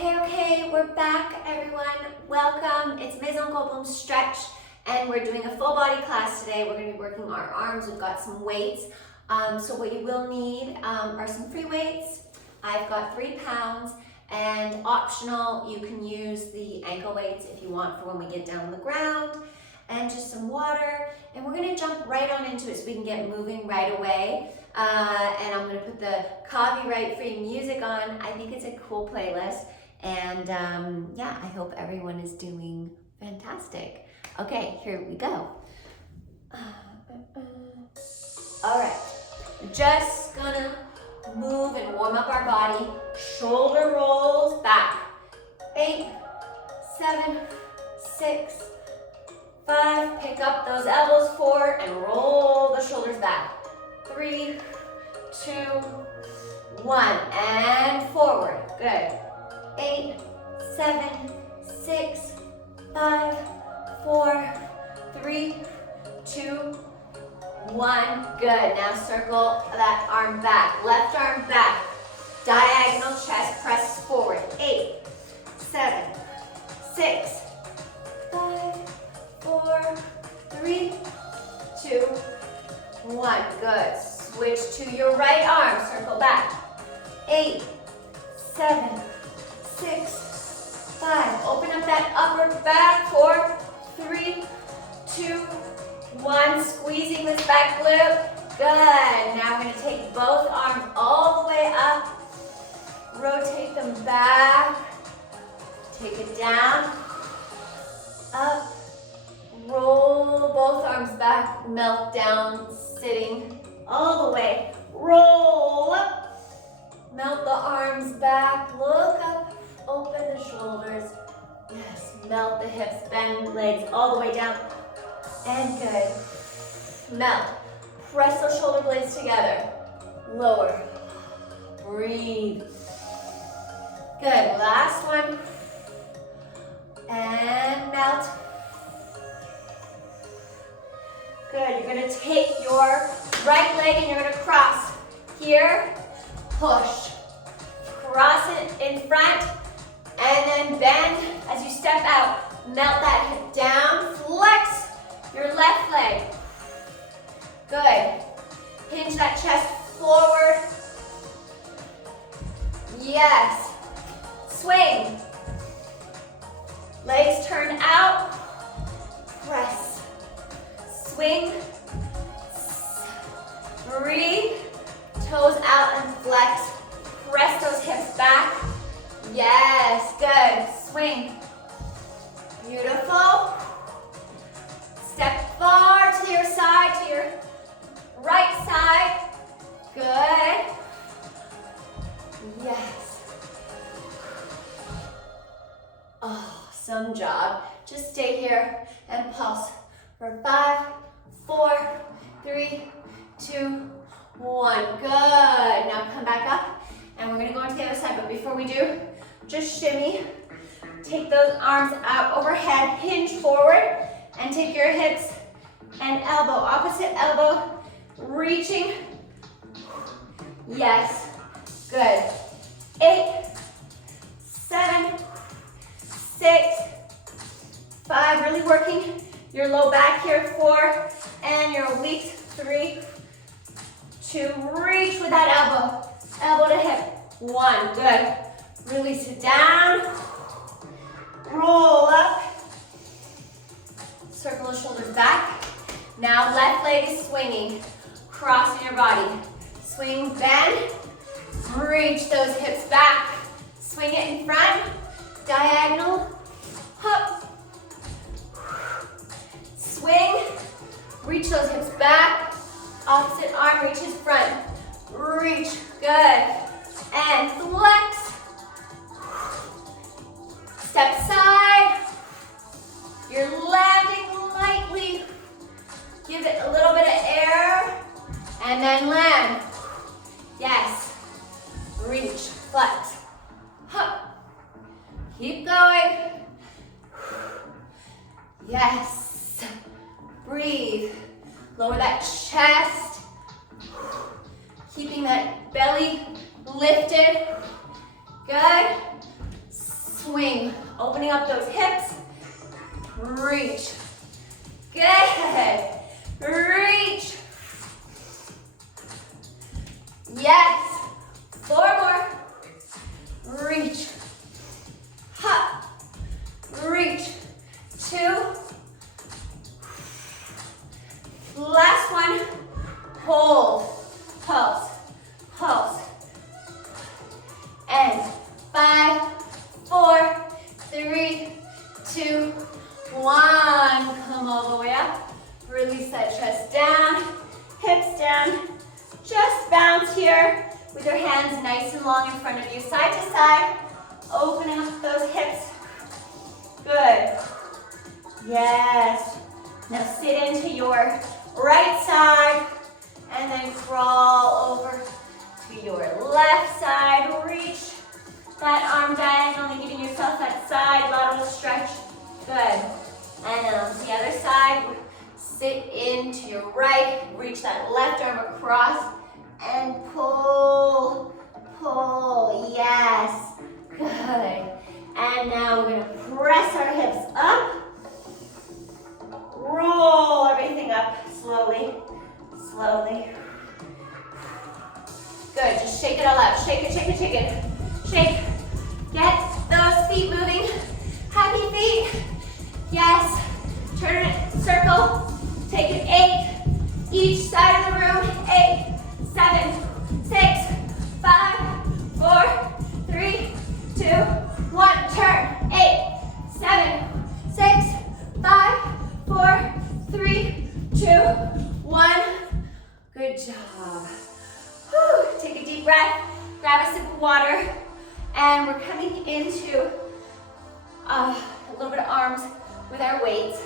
Okay, we're back, everyone. Welcome. It's Maison Goldblum stretch, and we're doing a full body class today. We're going to be working our arms. We've got some weights. So what you will need are some free weights. I've got 3 pounds, and optional, you can use the ankle weights if you want for when we get down on the ground, and just some water. And we're going to jump right on into it so we can get moving right away. And I'm going to put the copyright-free music on. I think it's a cool playlist. And yeah, I hope everyone is doing fantastic. Okay, here we go. All right, we're just gonna move and warm up our body. Shoulder rolls back. 8, 7, 6, 5. Pick up those elbows. 4, and roll the shoulders back. 3, 2, 1, and forward. Good. 8, 7, 6, 5, 4, 3, 2, 1. Good. Now circle that arm back. Left arm back. Diagonal chest press forward. 8, 7, 6, 5, 4, 3, 2, 1. Good. Switch to your right arm. Circle back. 8, 7, 6, 5. Open up that upper back. 4, 3, 2, 1. Squeezing this back glute. Good. Now we're going to take both arms all the way up. Rotate them back. Take it down. Up. Roll both arms back. Melt down. Sitting all the way. Roll up. Melt the arms back. Look up. Open the shoulders. Yes. Melt the hips. Bend the legs all the way down. And good. Melt. Press those shoulder blades together. Lower. Breathe. Good. Last one. And melt. Good. You're going to take your right leg and you're going to cross. Here. Push. Cross it in front. And then bend as you step out. Melt that hip down. Flex your left leg. Good. Hinge that chest forward. Yes. Swing. Legs turn out. Press. Swing. Breathe. Toes out and flex. Press those hips back. Yes. Good. Swing. Beautiful. Step far to your side, to your right side. Good. Yes. Awesome job. Just stay here and pulse for 5, 4, 3, 2, 1. Good. Now come back up and we're going to go on to the other side. But before we do, just shimmy. Take those arms out overhead. Hinge forward. And take your hips and elbow, opposite elbow, reaching. Yes, good. 8, 7, 6, 5, really working your low back here. 4, and your obliques. 3, 2, reach with that elbow to hip. 1, good. Release it down, roll up. Circle the shoulders back. Now left leg is swinging. Crossing your body. Swing, bend. Reach those hips back. Swing it in front. Diagonal. Hop. Swing. Reach those hips back. Opposite arm reaches front. Reach. Good. And flex. Step side. You're landing lightly. Give it a little bit of air and then land. Yes. Reach, flex. Hup. Keep going. Yes. Breathe. Lower that chest. Keeping that belly lifted. Good. Swing, opening up those hips. Reach. Good. Reach. Yes. 4 more. Reach. Hop. Reach. 2. Last one. Hold. Pulse. Pulse. And 5, 4, 3, 2, 1. Come all the way up. Release that chest down, hips down. Just bounce here with your hands nice and long in front of you, side to side. Opening up those hips. Good. Yes. Now sit into your right side and then crawl over to your left side. Reach that arm diagonally, giving yourself that side lateral stretch. Good. And then on the other side, sit into your right. Reach that left arm across and pull, pull. Yes. Good. And now we're going to press our hips up. Roll everything up slowly, slowly. Good. Just shake it all out. Shake it, shake it, shake it. Shake. Get those feet moving. Happy feet. Yes. Turn it, circle. Take it 8. Each side of the room. 8, 7, 6, 5, 4, 3, 2, 1. Turn. 8, 7, 6, 5, 4, 3, 2, 1. Good job. Whew. Take a deep breath. Grab a sip of water. And we're coming into a little bit of arms with our weights.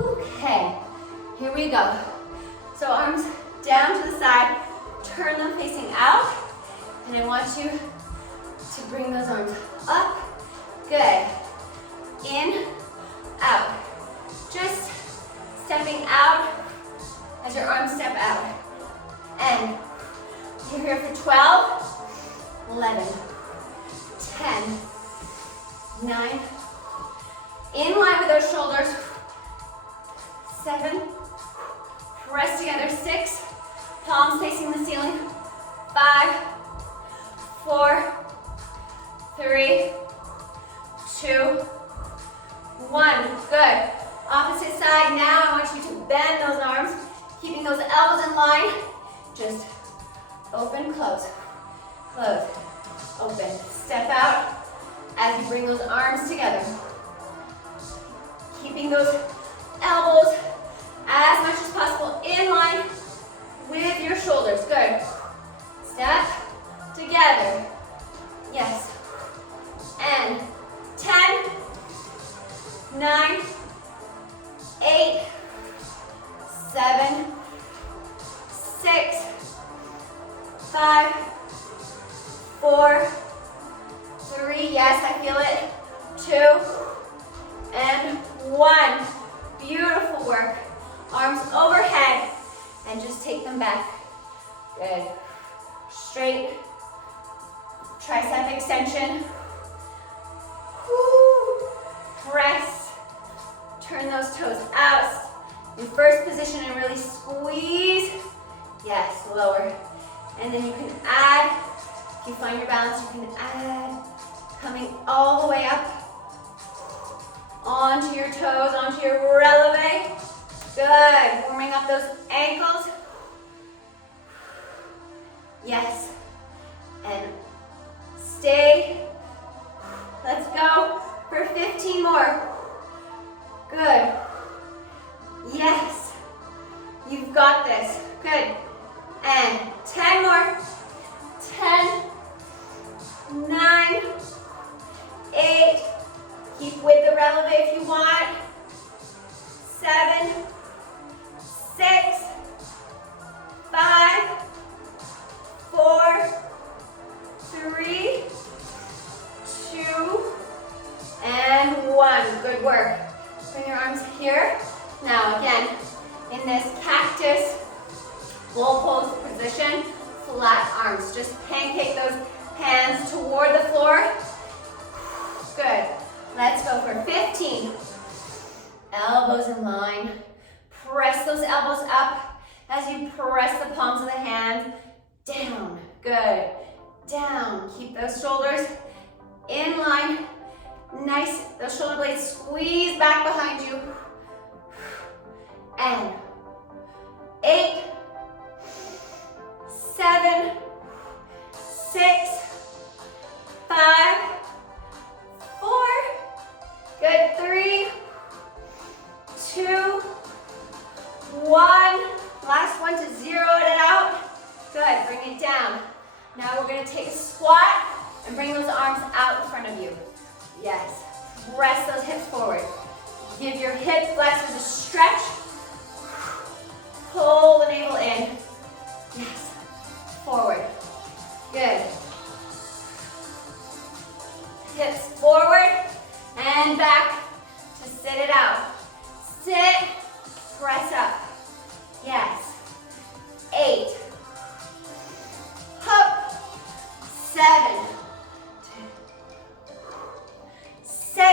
Okay, here we go. So arms down to the side, turn them facing out, and I want you to bring those arms up. Good. In, out. Just stepping out as your arms step out. And you're here for 12, 11, 10, 9. In line with those shoulders. 7. Press together. 6. Palms facing the ceiling. 5, 4, 3, 2, 1. Good. Opposite side. Now I want you to bend those arms, keeping those elbows in line. Just open, close, close, open. Step out as you bring those arms together. Keeping those elbows as much as possible in line with your shoulders. Good. Step together. Yes. And 10, 9, 8, 7, 6, 5, 4, 3, yes, I feel it. 2, and 1. Beautiful work. Arms overhead, and just take them back. Good. Straight. Tricep extension. Woo. Press. Turn those toes out. In first position and really squeeze. Yes, lower. And then you can add, if you find your balance, you can add, coming all the way up, onto your toes, onto your releve. Good, warming up those ankles. Yes, and stay. Let's go for 15 more. Good. Yes, you've got this. Good. And 10 more. 10, 9, 8. Keep with the releve if you want. 7, 6, 5, 4, 3, 2, and 1. Good work. Bring your arms here. Now again, in this cactus bull pose position, flat arms. Just pancake those hands hands toward the floor. Good. Let's go for 15. Elbows in line. Press those elbows up as you press the palms of the hand down. Good. Down. Keep those shoulders in line. Nice. Those shoulder blades squeeze back behind you. And 8, 7, 6, 5, 4. Good. 3, 2, 1. Last one to zero it out. Good. Bring it down. Now we're going to take a squat and bring those arms out in front of you. Yes. Press those hips forward. Give your hip flexors a stretch. Pull the navel in. Yes. Forward. Good. Hips forward and back to sit it out. Sit. Press up. Yes. 8. Up. 7. 6.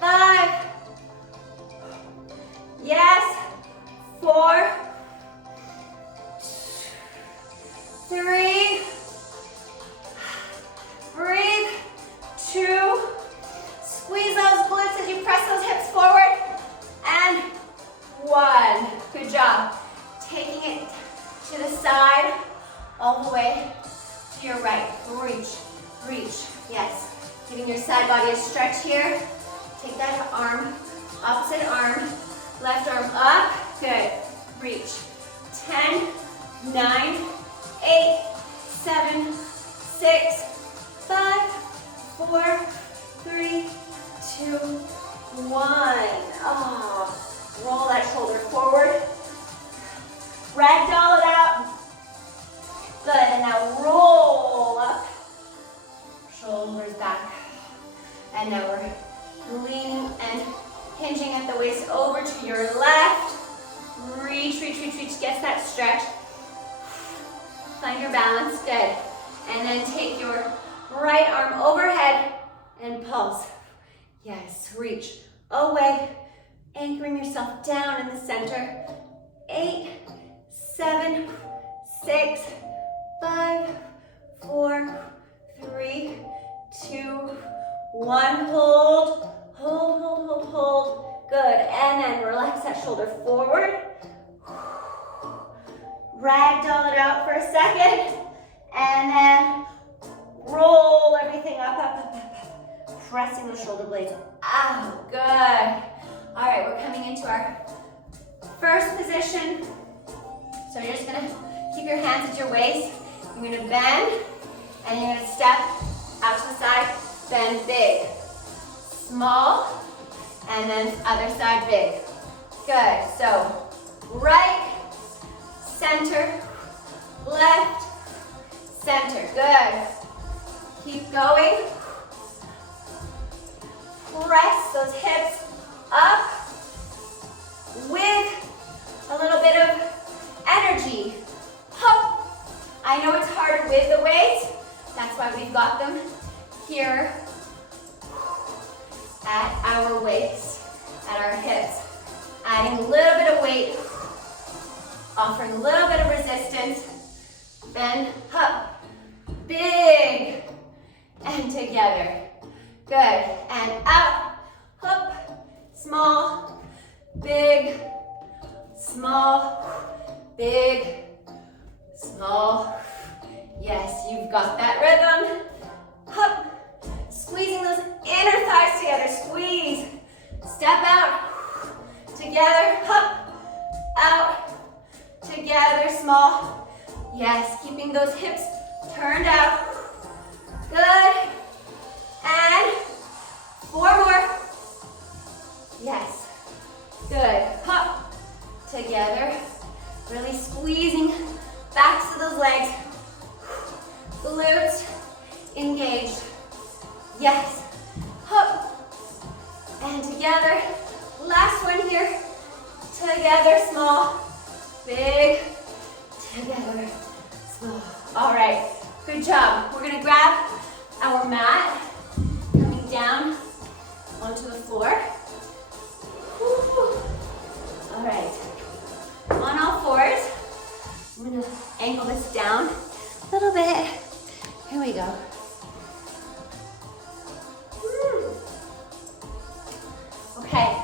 5. Yes. 4. 3. Breathe. 2. Squeeze those glutes as you press those hips forward. And 1. Good job. Taking it to the side, all the way to your right. Reach, reach. Yes. Giving your side body a stretch here. Take that arm, opposite arm, left arm up. Good. Reach. 10, 9, 8, 7, 6, 5, 4, 3, 2, 1. Oh, roll that shoulder forward. Ragdoll it out. Good, and now roll up. Shoulders back. And now we're leaning and hinging at the waist over to your left. Reach, reach, reach, reach. Get that stretch. Find your balance. Good. And then take your right arm overhead and pulse. Yes, reach away. Anchoring yourself down in the center. 8, 7, 6, 5, 4, 3, 2, 1. Hold, hold, hold, hold, hold. Good. And then relax that shoulder forward. Ragdoll it out for a second. And then roll everything up, up, up, up, up. Pressing those shoulder blades out. Good. All right, we're coming into our first position. So you're just gonna keep your hands at your waist. You're gonna bend, and you're gonna step out to the side, bend big. Small, and then other side big. Good, so right, center, left, center. Good. Keep going. Press those hips up with a little bit of energy. Hop. I know it's harder with the weight. That's why we've got them here at our waist, at our hips. Adding a little bit of weight, offering a little bit of resistance. Bend, up, big, and together. Good, and out, up, small, big, small, big, small. Yes, you've got that rhythm. Up, squeezing those inner thighs together, squeeze. Step out, together, up, out, together, small. Yes, keeping those hips turned out. Good. And 4 more. Yes. Good. Hop. Together. Really squeezing backs of those legs. Glutes engaged. Yes. Hop. And together. Last one here. Together, small. Big. Together. Small. All right, good job. We're gonna grab our mat, coming down onto the floor. Woo. All right, on all fours. I'm gonna angle this down a little bit. Here we go. Woo. Okay,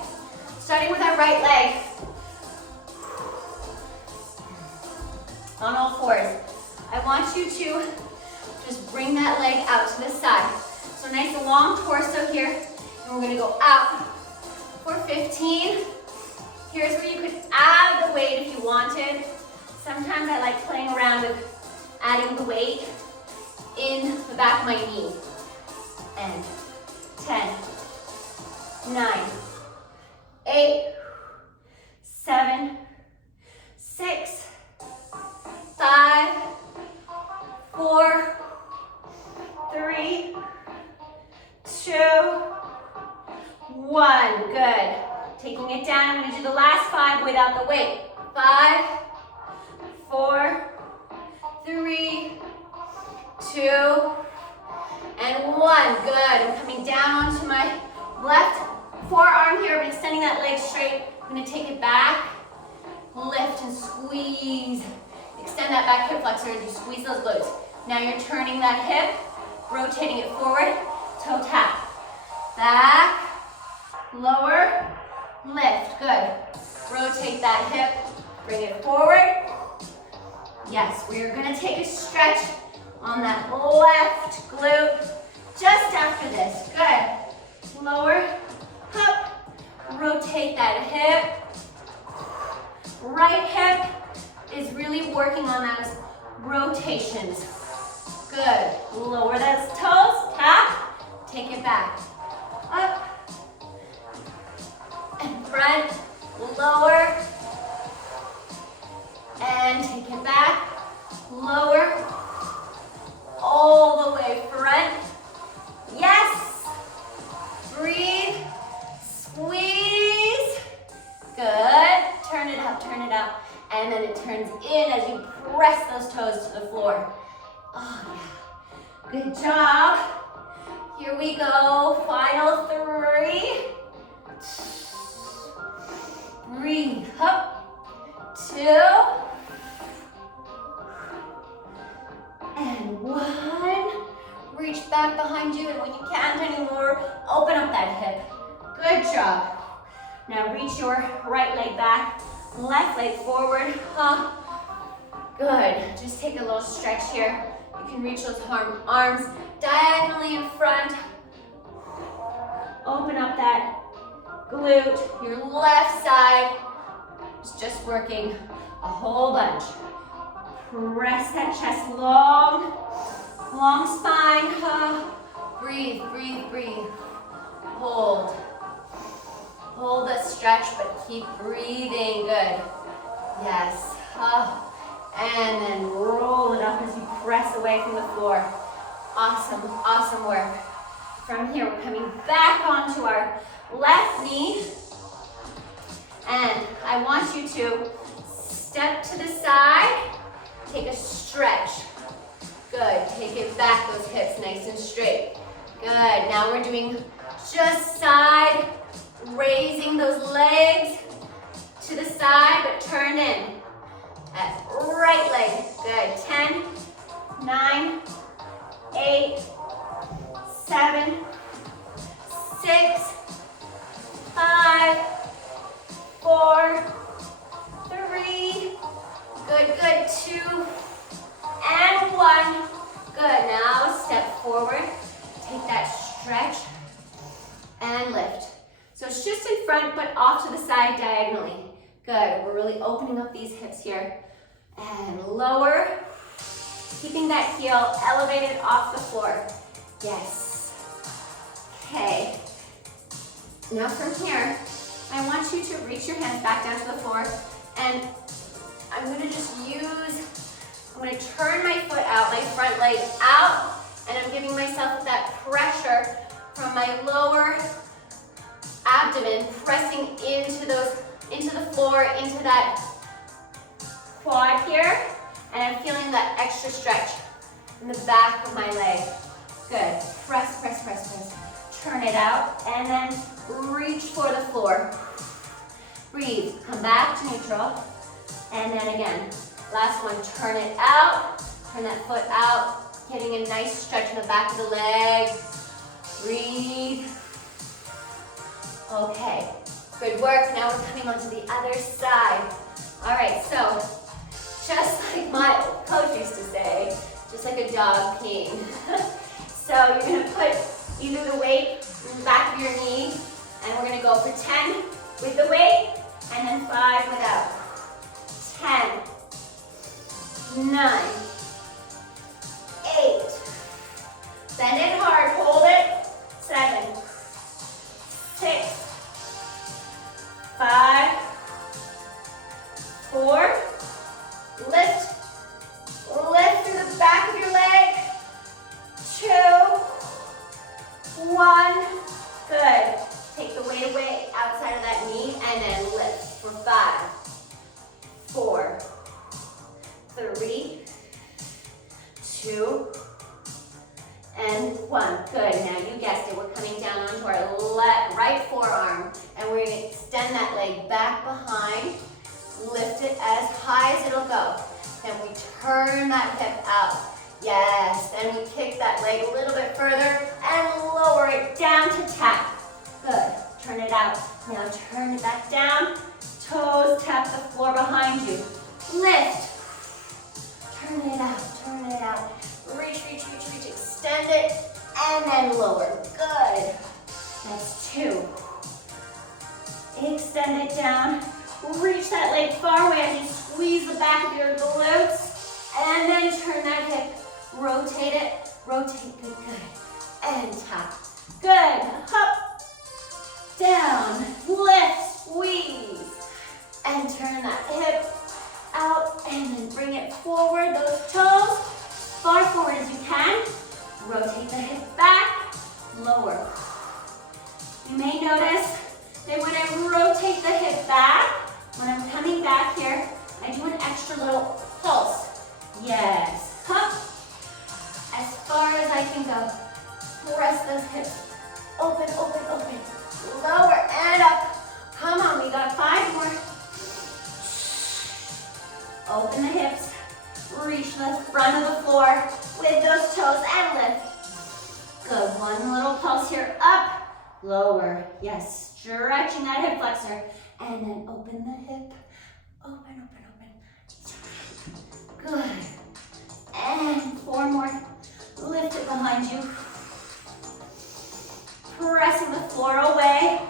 starting with our right leg. On all fours. I want you to just bring that leg out to the side. So nice long torso here, and we're gonna go out for 15. Here's where you could add the weight if you wanted. Sometimes I like playing around with adding the weight in the back of my knee. And 10, 9, 8, 7, 6, 5, 4, 3, 2, 1. Good. Taking it down, I'm going to do the last 5 without the weight. 5, 4, 3, 2, and 1. Good. I'm coming down onto my left forearm here. I'm extending that leg straight. I'm going to take it back, lift and squeeze. Extend that back hip flexor as you squeeze those glutes. Now you're turning that hip, rotating it forward, toe tap. Back, lower, lift. Good. Rotate that hip, bring it forward. Yes, we're gonna take a stretch on that left glute just after this. Good. Lower, up, rotate that hip. Right hip is really working on those rotations. Good. Lower those toes, tap, take it back. Up, and front, lower, and take it back, lower, all the way front. Yes. Breathe, squeeze. Good. Turn it up, and then it turns in as you press those toes to the floor. Oh yeah, good job. Here we go, final 3. Breathe, up, 2, and 1. Reach back behind you, and when you can't anymore, open up that hip. Good job. Now reach your right leg back, left leg forward. Good. Just take a little stretch here. You can reach those arms diagonally in front. Open up that glute. Your left side is just working a whole bunch. Press that chest long, long spine. Breathe, breathe, breathe. Hold. Hold that stretch, but keep breathing. Good. Yes. And then roll it up as you press away from the floor. Awesome, awesome work. From here, we're coming back onto our left knee. And I want you to step to the side, take a stretch. Good, take it back, those hips nice and straight. Good, now we're doing just side, raising those legs to the side, but turn in. At right leg, good. 10, 9, 8, 7, 6, 5, 4, 3, good, 2, and 1. Good, now step forward, take that stretch, and lift. So it's just in front, but off to the side diagonally. Good, we're really opening up these hips here. And lower, keeping that heel elevated off the floor. Yes. Okay. Now from here, I want you to reach your hands back down to the floor, and I'm gonna I'm gonna turn my foot out, my front leg out, and I'm giving myself that pressure from my lower abdomen, pressing into the floor, into that quad here. And I'm feeling that extra stretch in the back of my leg. Good. Press, press, press, press. Turn it out, and then reach for the floor. Breathe. Come back to neutral. And then again, last one. Turn it out. Turn that foot out. Getting a nice stretch in the back of the leg. Breathe. Okay. Good work. Now we're coming onto the other side. All right, so just like my coach used to say, just like a dog peeing. So you're gonna put either the weight in the back of your knee, and we're gonna go for 10 with the weight, and then 5 without. 10, 9, 8, bend it hard, hold it, 7, 6, 5, 4, lift through the back of your leg, 2, 1, good. Take the weight away outside of that knee and then lift for 5, 4, 3, 2, and 1. Good, now you guessed it, we're coming down onto our right forearm, and we're gonna extend that leg back behind, lift it as high as it'll go. Then we turn that hip out. Yes, then we kick that leg a little bit further and lower it down to tap. Good, turn it out. Now turn it back down, toes tap the floor behind you. Lift, turn it out. Reach, reach, reach, reach, extend it, and then lower. Good, that's 2. Extend it down, reach that leg far away as you squeeze the back of your glutes, and then turn that hip. Rotate it, rotate, good, good. And tap. Good, up, down, lift, squeeze. And turn that hip out, and then bring it forward, those toes, far forward as you can. Rotate the hip back, lower. You may notice that when I rotate the hip back, when I'm coming back here, I do an extra little pulse. Yes, up. As far as I can go. Press those hips. Open, open, open. Lower and up. Come on, we got 5 more. Open the hips. Reach the front of the floor with those toes and lift. Good, one little pulse here. Up, lower. Yes, stretching that hip flexor. And then open the hip. Open, open, open. Good. And 4 more. Lift it behind you. Pressing the floor away.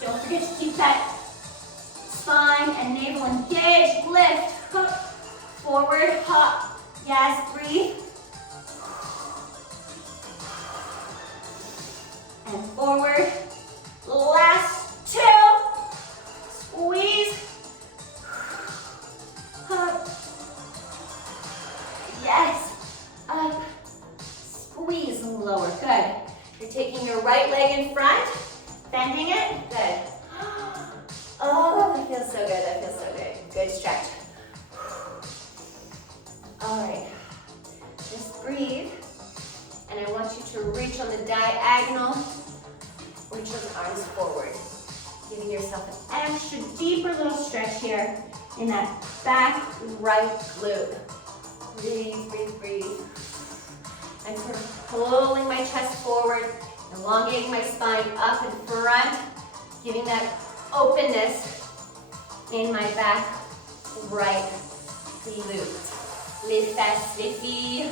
Don't forget to keep that spine and navel engaged. Lift. Forward, hop. Yes, breathe. And forward. Last 2. Squeeze. Up. Yes. Up. Squeeze and lower. Good. You're taking your right leg in front, bending it. Good. Oh, that feels so good. That feels so good. Good stretch. All right. Just breathe. And I want you to reach on the diagonal. Reach those arms forward. Giving yourself an extra deeper little stretch here in that back right glute. Breathe, breathe, breathe. I'm sort of pulling my chest forward, elongating my spine up in front, giving that openness in my back right glute. Les fesses, les filles,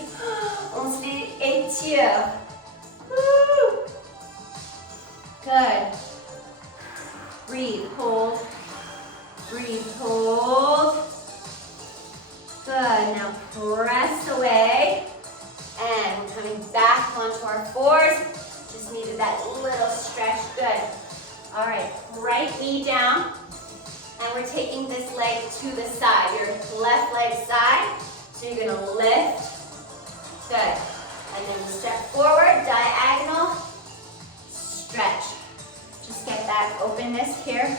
on se les étire. Woo. Good. Breathe, hold. Breathe, hold. Good, now press away. And we're coming back onto our 4s. Just needed that little stretch, good. All right, right knee down. And we're taking this leg to the side, your left leg side. So you're gonna lift, good. And then step forward, diagonal, stretch. Just get that openness here.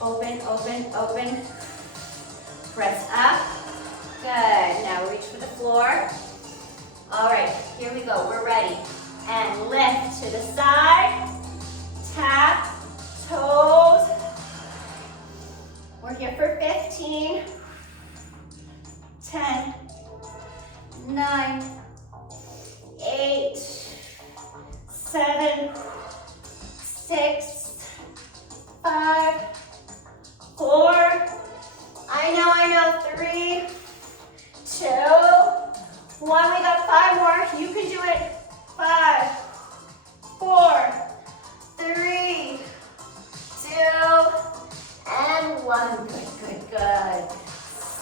Open, open, open. Press up, here we go, we're ready. And lift to the side, tap, toes. We're here for 15, 10, 9, 8, 7, 6, 5, 4, I know, 3, 2, 1, we got 5 more, you can do it, 5, 4, 3, 2, and 1, good.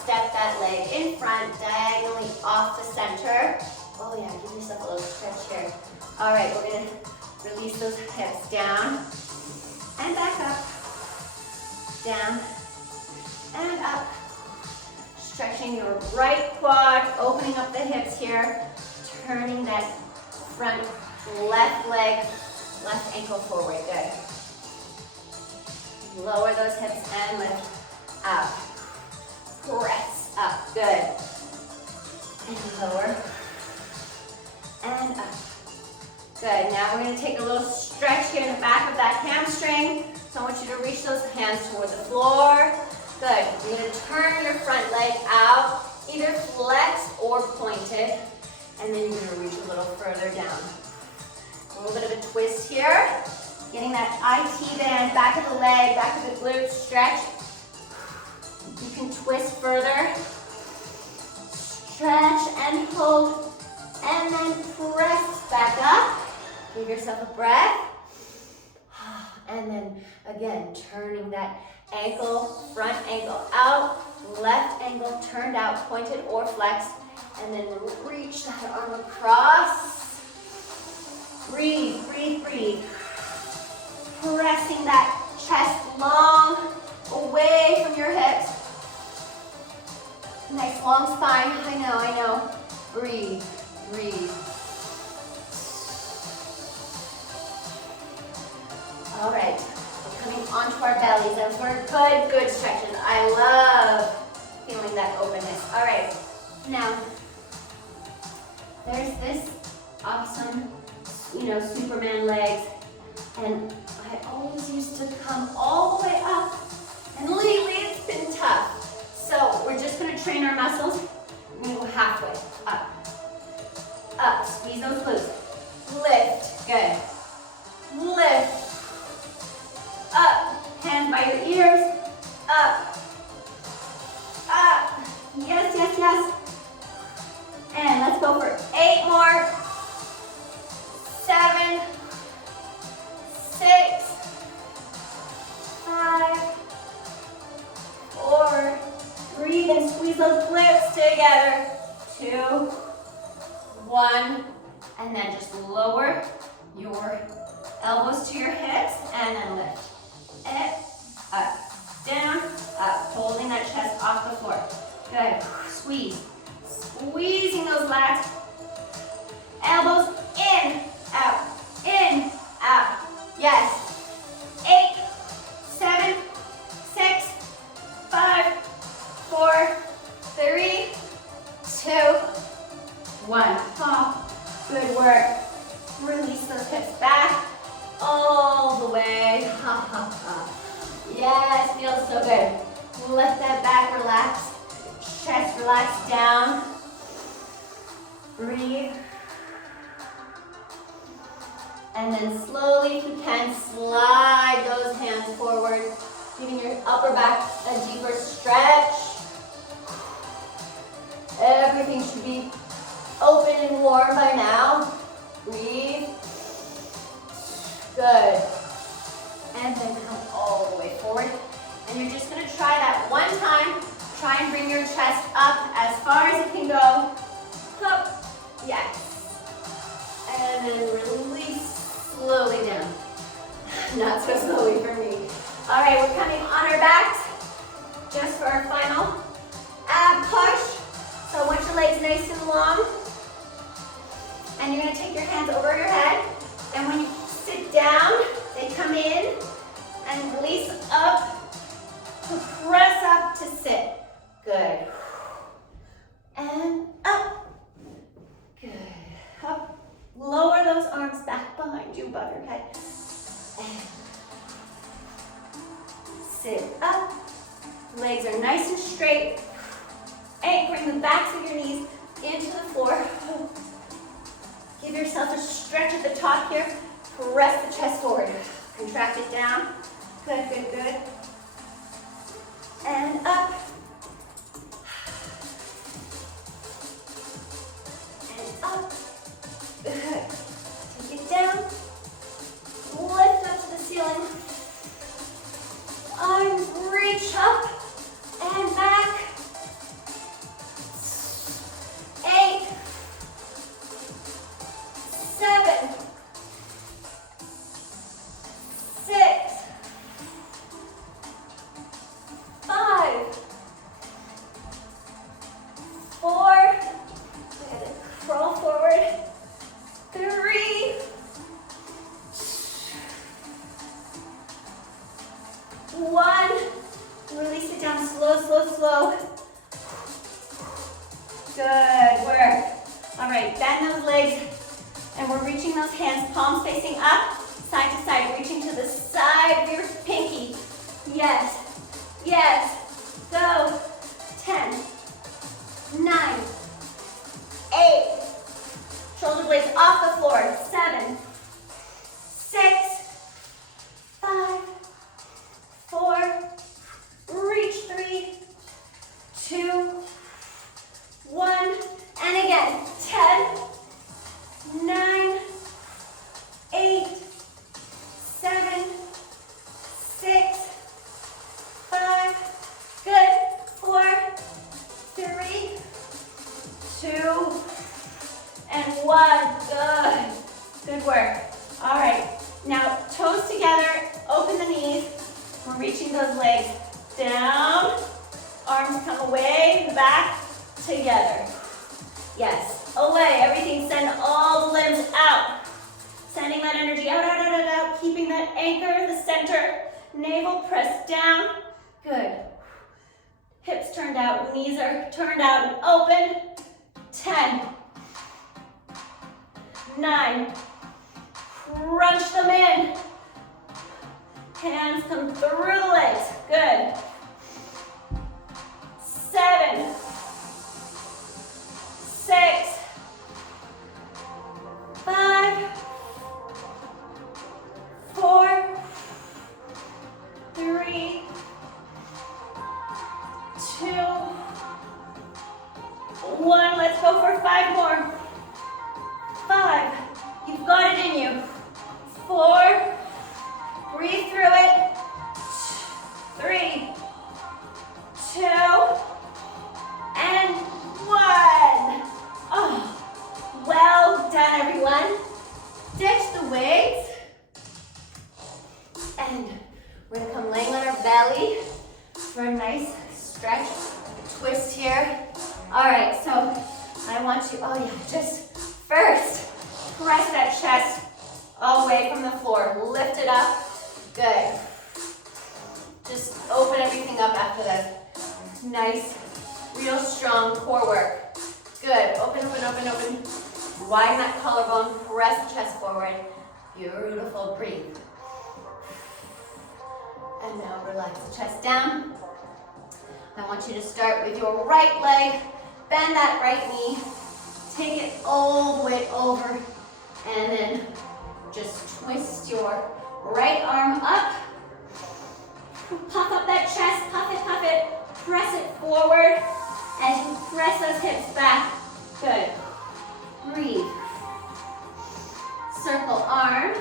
Step that leg in front, diagonally off the center. Oh yeah, give yourself a little stretch here. All right, we're gonna release those hips down and back up, down and up. Stretching your right quad, opening up the hips here, turning that front left leg, left ankle forward, good. Lower those hips and lift up. Press up, good. And lower and up. Good, now we're gonna take a little stretch here in the back of that hamstring. So I want you to reach those hands toward the floor. Good, you're gonna turn your front leg out, either flexed or pointed, and then you're gonna reach a little further down. A little bit of a twist here. Getting that IT band, back of the leg, back of the glute, stretch. You can twist further. Stretch and hold, and then press back up. Give yourself a breath. And then again, turning that ankle, front ankle out, left ankle turned out, pointed or flexed, and then reach that arm across. Breathe, breathe, breathe. Pressing that chest long away from your hips. Nice long spine, I know. Breathe, breathe. All right, we're coming onto our bellies. Those were good stretches. I love feeling that openness. All right, now, there's this awesome, Superman legs. And I always used to come all the way up. And lately it's been tough. So we're just gonna train our muscles. We're gonna go halfway, up. Up, squeeze those glutes. Lift, good. Lift. Up, hands by your ears. Up. Up. Yes. And let's go for 8 more. 7, 6, 5, 4, breathe and squeeze those glutes together. 2, 1, and then just lower your elbows to your hips and then lift. Up, down, up, holding that chest off the floor. Good, squeeze. Squeezing those lats. Elbows in, out, yes. 8, 7, 6, 5, 4, 3, 2, 1. Oh, good work. Release those hips back all the way. Yes, feels so good. Lift that back, relax. Chest relax down. Breathe. And then slowly, if you can, slide those hands forward, giving your upper back a deeper stretch. Everything should be open and warm by now. Breathe. Good. And then come all the way forward. And you're just gonna try that one time. Try and bring your chest up as far as it can go. Up. Yes. And then release slowly down. Not so slowly for me. All right, we're coming on our backs just for our final ab push. So I want your legs nice and long. And you're gonna take your hands over your head. And when you sit down, they come in and release up to press up to sit. Good. And up. Good. Up. above your head. And sit up. Legs are nice and straight. Anchoring the backs of your knees into the floor. Give yourself a stretch at the top here. Press the chest forward. Contract it down. Good, good, good. And up. And up. Good. Take it down. Lift up to the ceiling. Arms reach up and back. 8, 7, 6, 5, 4, crawl forward, 3, 1, release it down, slow, slow, slow. Good work. All right, bend those legs, and we're reaching those hands, palms facing up, side to side, reaching to the side of your pinky. Yes, yes, go. 10, 9, 8, shoulder blades off the floor, 7, 6, 5, 4, reach 3, 2, 1, and again, 10, 9, 8, 7, 6, 5, good, 4, 3, 2, and 1, good, good work. All right, now toes together, open the knees, we're reaching those legs down, arms come away, back, together. Yes, away, everything, send all the limbs out. Sending that energy out, out, out, out, out, keeping that anchor, the center, navel pressed down. Good. Hips turned out, knees are turned out and open. 10, 9, crunch them in. Hands come through the legs, good. 7, 6, 5, 4, 3, 2, 1. Let's go for 5 more. 5. You've got it in you. 4. Breathe through it. 3, 2, and 1. Oh, well done, everyone. Ditch the weights. And we're gonna come laying on our belly for a nice stretch, twist here. All right, so I want you, oh yeah, just first, press that chest away from the floor. Lift it up. Good. Just open everything up after that. Nice, real strong core work. Good. Open, open, open, open. Widen that collarbone. Press the chest forward. Beautiful. Breathe. And now relax the chest down. I want you to start with your right leg. Bend that right knee. Take it all the way over. And then just twist your right arm up. Puff up that chest. Puff it. Press it forward. As you press those hips back. Good. Breathe. Circle arm.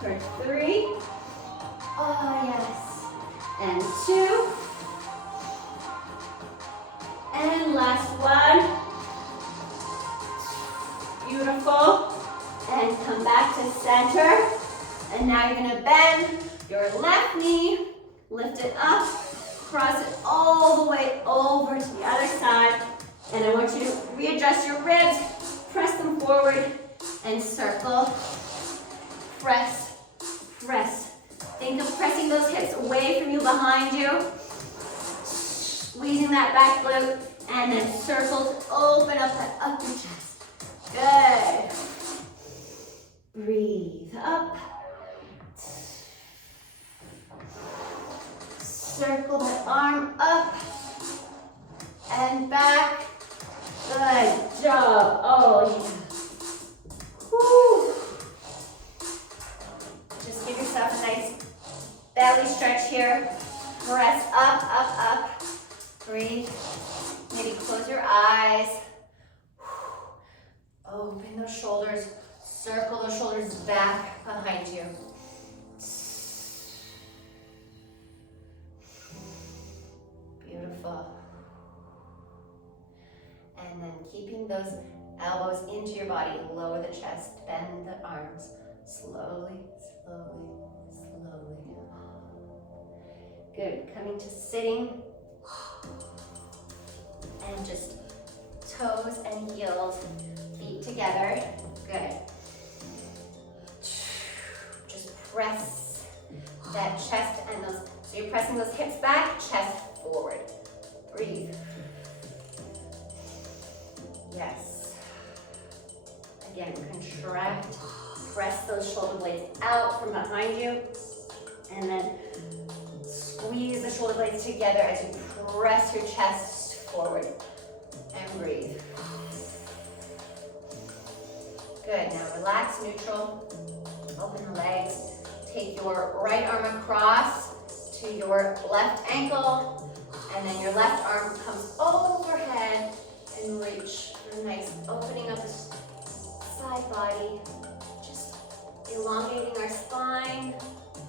For 3. Oh, yes. And 2. And last one. Beautiful. And come back to center. And now you're gonna bend your left knee, lift it up, cross it all the way over to the other side. And I want you to readjust your ribs, press them forward, and circle. Press, press. Think of pressing those hips away from you, behind you. Squeezing that back glute, and then circle to open up that upper chest. Good. Breathe up. Circle that arm up and back. Good job. Oh, yeah. Woo. Just give yourself a nice belly stretch here. Press up, up, up. Breathe. Maybe close your eyes. Open those shoulders. Circle those shoulders back behind you. Beautiful. And then keeping those elbows into your body, lower the chest, bend the arms. Slowly, slowly, slowly. Good. Coming to sitting. And just toes and heels, feet together. Good. Just press that chest and those, so you're pressing those hips back, chest forward. Breathe. Yes. Again, contract. Press those shoulder blades out from behind you. And then squeeze the shoulder blades together as you press your chest forward. And breathe. Good. Now relax, neutral. Open the legs. Take your right arm across to your left ankle. And then your left arm comes overhead and reach for a nice opening of the side body. Just elongating our spine,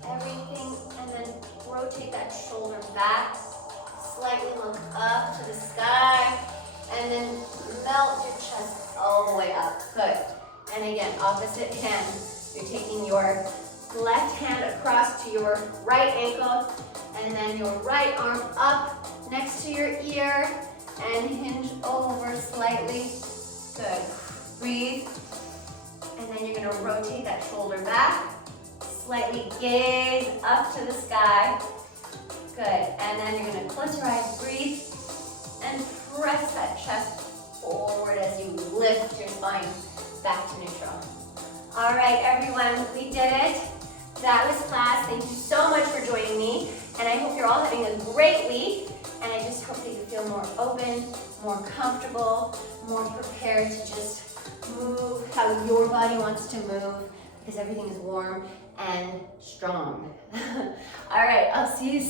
everything. And then rotate that shoulder back. Slightly look up to the sky. And then melt your chest all the way up. Good. And again, opposite hand. You're taking your left hand across to your right ankle, and then your right arm up next to your ear, and hinge over slightly. Good. Breathe. And then you're going to rotate that shoulder back. Slightly gaze up to the sky. Good. And then you're going to close your eyes, breathe, and press that chest forward as you lift your spine back to neutral. All right, everyone, we did it. That was class. Thank you so much for joining me. And I hope you're all having a great week. And I just hope that you feel more open, more comfortable, more prepared to just move how your body wants to move, because everything is warm and strong. All right, I'll see you soon.